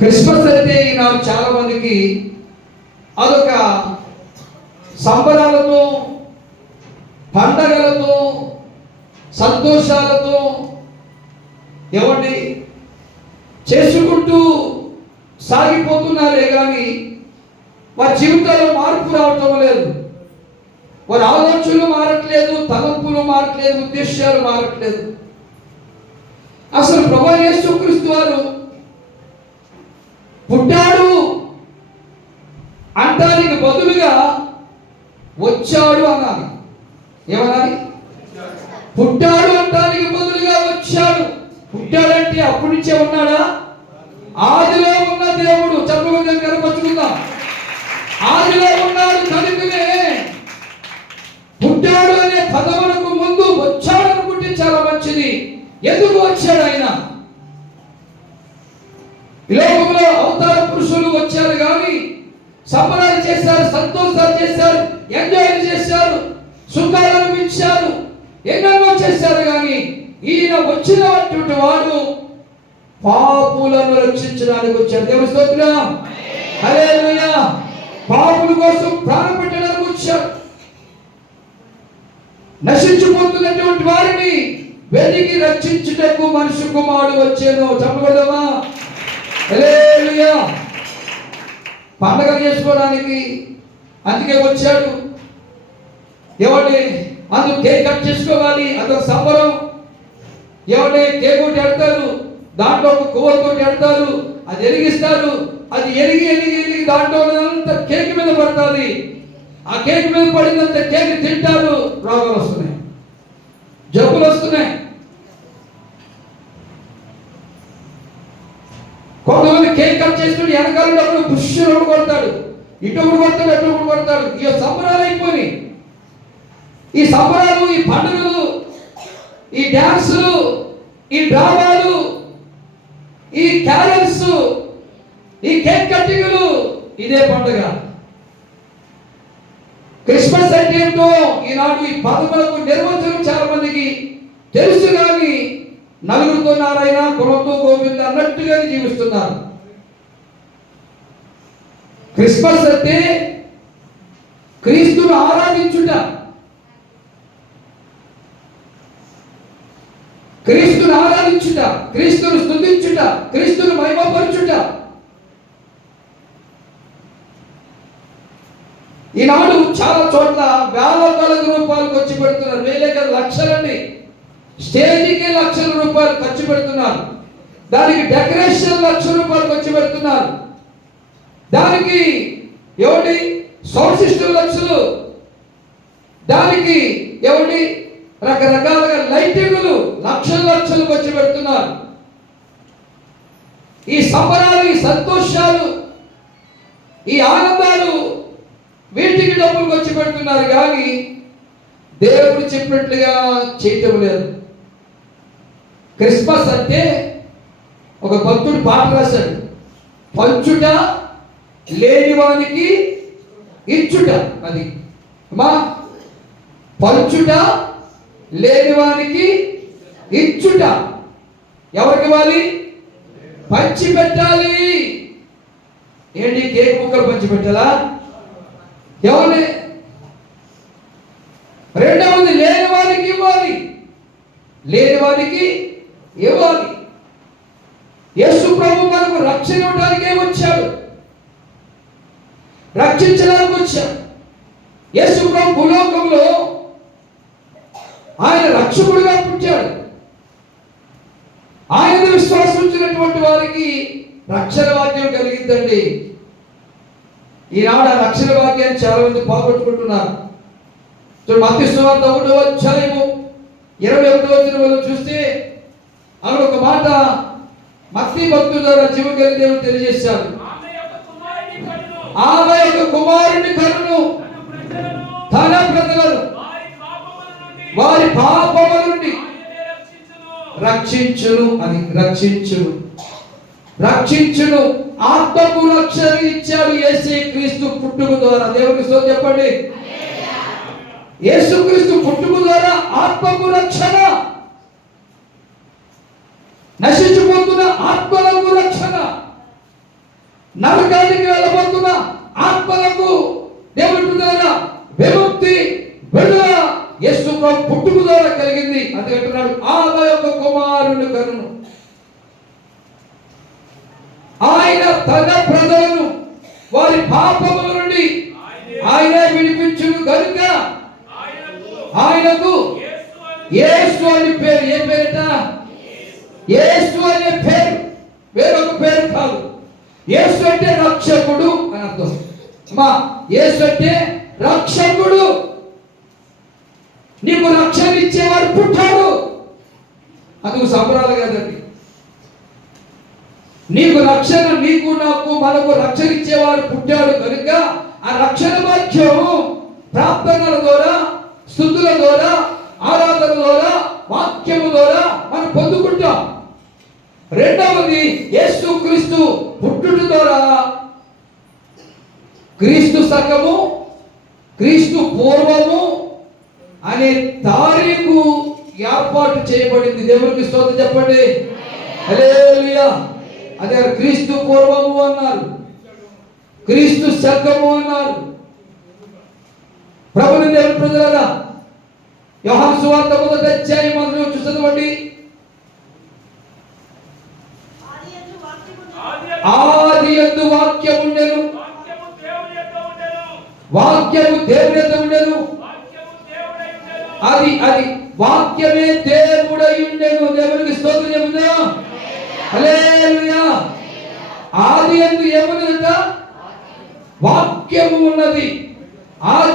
Christmas అంటే ఈనాడు చాలా మందికి అదొక సంబరాలతో పండగలతో సంతోషాలతో ఏమండి చేసుకుంటూ సాగిపోతున్నారే కానీ వారి జీవితాల్లో మార్పు రావటం లేదు. వారి ఆలోచనలు మారట్లేదు తలంపులు మారట్లేదు ఉద్దేశాలు మారట్లేదు. అసలు ప్రభా యేసుక్రీస్తు వారు పుట్టాడు. అంటానికి బదులుగా వచ్చాడు అన్నాను ఏమనాలి పుట్టాడు అంటానికి బదులుగా వచ్చాడు. పుట్టాడంటే అప్పటి నుంచే ఉన్నాడా? ఆదిలో ఉన్న దేవుడు. చెప్పకుండా కనపరుచుకుందాం ఆదిలో ఉన్నాడు కనుకనే పుట్టాడు అనే పదవులకు ముందు వచ్చాడు అనుకుంటే చాలా మంచిది. ఎందుకు వచ్చాడు ఆయన? ఈ లోకంలో అవతార పురుషులు వచ్చారు కానీ సంబరాలు చేశారు సంతోషాలు చేశారు ఎంజాయ్ చేశారు సుఖాలు అనిపించారు ఎన్నెన్నో చేశారు కానీ ఈయన వచ్చినటువంటి వాడు పాపులను రక్షించడానికి వచ్చాడు. దేవుని స్తోత్రం. హల్లెలూయా. పాపుల కోసం ప్రాణం పెట్టడానికి వచ్చాడు. నశించిపోతున్నటువంటి వారిని వెలిగి రక్షించుటకు మనిషి కుమారుడు వచ్చాను చెప్పగలమా హల్లెలూయా పండగ చేసుకోవడానికి అందుకే వచ్చాడు. ఏమంటే అందుకు కేక్ కట్ చేసుకోవాలి అదొక సంబరం. ఏమంటే కేక్ ఒకటి ఎడతారు దాంట్లో ఒక కొవ్వొత్తి ఎడతారు అది ఎరిగిస్తారు. అది ఎరిగి ఎరిగి ఎరిగి దాంట్లో ఉన్నదంతా కేక్ మీద పడుతుంది. ఆ కేక్ మీద పడినంత కేక్ తింటారు రోగాలు వస్తున్నాయి. జబ్బులు వస్తున్నాయి. కేక్ కట్ చేసుకుని వెనకాల డబ్బులు కొడతాడు. ఇటు ఒకడు కొడతాడు అటు కొడతాడు. ఈ సంబరాలు అయిపోయి ఈ సంబరాలు ఈ పండుగలు ఈ డ్యాన్సులు ఈ డ్రామాలు ఈ క్యారల్స్ ఈ కేక్ కట్టింగులు ఇదే పండుగ. క్రిస్మస్ అంటే ఏంటో ఈనాడు ఈ పదములకు నిర్వచనం చాలా మందికి తెలుసు కానీ నలుగురితో నారాయణ కులంతో గోవింద అన్నట్టుగానే జీవిస్తున్నారు. క్రిస్మస్ అంటే క్రీస్తును ఆరాధించుట. క్రీస్తును ఆరాధించుట క్రీస్తును స్థుతించుట క్రీస్తును మహిమపరచుట. ఈనాడు చాలా చోట్ల వేల కొలది రూపాయలు ఖర్చు పెడుతున్నారు. వేలే కదా లక్షలండి. స్టేజీకి లక్షల రూపాయలు ఖర్చు పెడుతున్నారు. దానికి డెకరేషన్ లక్ష దానికి ఏమిటి సౌండ్ సిస్టమ్ లక్షలు? దానికి ఏమిటి రకరకాలుగా లైటింగ్లు లక్షల లక్షలు వచ్చి పెడుతున్నారు. ఈ సంబరాలు ఈ సంతోషాలు ఈ ఆనందాలు వీటికి డబ్బులు వచ్చి పెడుతున్నారు కానీ దేవుడు చెప్పినట్లుగా చేయటం లేదు. క్రిస్మస్ అంటే ఒక భక్తుడు పాట రాశాడు. పంచుట లేనివానికి ఇచ్చుట అది. మా పంచుట లేనివానికి ఇచ్చుట. ఎవరికి ఇవ్వాలి? పంచి పెట్టాలి ఏంటి కేక్ ముక్కలు పంచి పెట్టాలా ఎవరిని? రెండవది లేని వారికి ఇవ్వాలి. లేని వారికి ఇవ్వాలి. యేసు ప్రభు మనకు రక్షణ ఇవ్వడానికి వచ్చాడు. రక్షించడానికి వచ్చాడు యేసు భూలోకంలో ఆయన రక్షకుడిగా పుట్టాడు. ఆయన విశ్వాసం ఉంచినటువంటి వారికి రక్షణ వాక్యం కలిగిందండి. ఈనాడు ఆ రక్షణ వాక్యాన్ని చాలా మంది పోగొట్టుకుంటున్నారు. చూడు మత్తి సువార్త ఒకటో అధ్యాయము ఇరవై ఒకటో వచ్చిన చూస్తే అక్కడ ఒక మాట మత్తి భక్తుల ద్వారా జీవగలి దేవుడు తెలియజేశాడు ఆమె యొక్క కుమారుని కడును ఆమె యొక్క కుమారుని కరును తన ప్రజలను వారి పాపముల నుండి రక్షించును అని రక్షించును. రక్షించును. ఆత్మకు రక్షణ ఇచ్చాడు ఏసే క్రీస్తు పుట్టుకు ద్వారా. దేవునికి సో చెప్పండి. యేసుక్రీస్తు పుట్టుకు ద్వారా ఆత్మకు రక్షణ. నశించిపోతున్న ఆత్మలకు రక్షణ. నరక వెళ్ళబోతున్న ఆత్మలకు దేవుడు ద్వారా విముక్తి విడుదల యేసు పుట్టుక ద్వారా కలిగింది. అందుకంటున్నాడు ఆగ యొక్క కుమారుని కరును ఆయన తన ప్రజలను వారి పాపముల నుండి ఆయన విడిపించును కనుక ఆయనకు ఏసు అని పేరు. ఏ పేరిట? ఏసు అనే పేరు. వేరొక పేరు కాదు. ఏసు అంటే రక్షకుడు అని అర్థం. మా యేసు అంటే రక్షకుడు. నీకు రక్షణ ఇచ్చేవాడు పుట్టాడు అందుకు సంబరాలు కదండి. నీకు రక్షణ నీకు నాకు మనకు రక్షణ ఇచ్చేవాడు పుట్టాడు కనుక ఆ రక్షణ వాక్యము ప్రార్థనల ద్వారా స్థుతుల ద్వారా ఆరాధన ద్వారా వాక్యము ద్వారా మనం పొందుకుంటాం. రెండవది యేసు క్రీస్తు పుట్టుట ద్వారా క్రీస్తు సగము క్రీస్తు పూర్వము అనే తారీఖు ఏర్పాటు చేయబడింది. దేవునికి స్తోత్రం చెప్పండి. అదే క్రీస్తు పూర్వము అన్నారు. క్రీస్తు శకము అన్నారు. ప్రభుని దేవుని ప్రజలారా యోహాను సువార్త మొదటి అధ్యాయం మొదలు చదవండి ఆది యందు వాక్యం ఉండెను వాక్యము దేవుని యొక్క ఉండెను వాక్యము దేవుని యొద్ద ఉండెను వాక్యము దేవుడై ఉండెను అది అది వాక్యమే దేవుడై ఉండెను దేవునికి స్తోత్రం చెబుదా హల్లెలూయా. ఆది అందు ఏమున్నదట వాక్యము ఉన్నది. ఆది